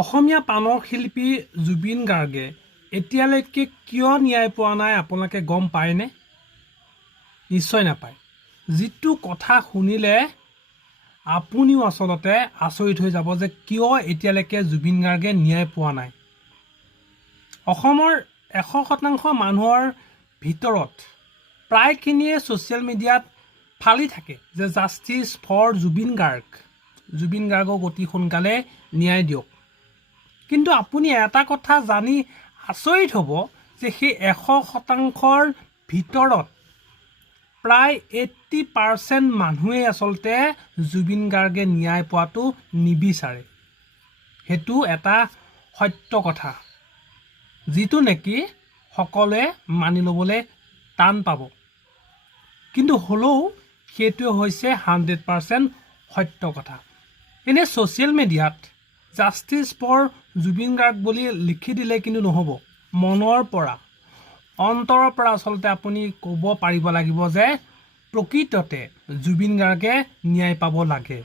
অসমীয়া পানৰ শিল্পী জুবিন গাৰ্গে এতিয়ালৈকে কিয় ন্যায় পোৱা নাই আপোনালোকে গম পায়নে? নিশ্চয় নাপায়। যিটো কথা শুনিলে আপুনিও আচলতে আচৰিত হৈ যাব যে কিয় এতিয়ালৈকে জুবিন গাৰ্গে ন্যায় পোৱা নাই। অসমৰ 100% মানুহৰ ভিতৰত প্ৰায়খিনিয়ে ছ'চিয়েল মিডিয়াত ফালি থাকে যে জাষ্টিছ ফৰ জুবিন গাৰ্গক অতি সোনকালে ন্যায় দিয়ক। কিন্তু আপুনি এটা কথা জানি আচৰিত হ'ব যে সেই 100%ৰ ভিতৰত প্ৰায় 80% মানুহে আচলতে জুবিন গাৰ্গে ন্যায় পোৱাটো নিবিচাৰে। সেইটো এটা সত্য কথা যিটো নেকি সকলোৱে মানি ল'বলৈ টান পাব। কিন্তু হ'লেও সেইটোৱে হৈছে 100% সত্য কথা। এনে ছ'চিয়েল মিডিয়াত জাষ্টিছ ফৰ জুবিন গাৰ্গ বুলি লিখি দিলে কিন্তু নহ'ব। মনৰ পৰা অন্তৰৰ পৰা আচলতে আপুনি ক'ব পাৰিব লাগিব যে প্ৰকৃততে জুবিন গাৰ্গে ন্যায় পাব লাগে।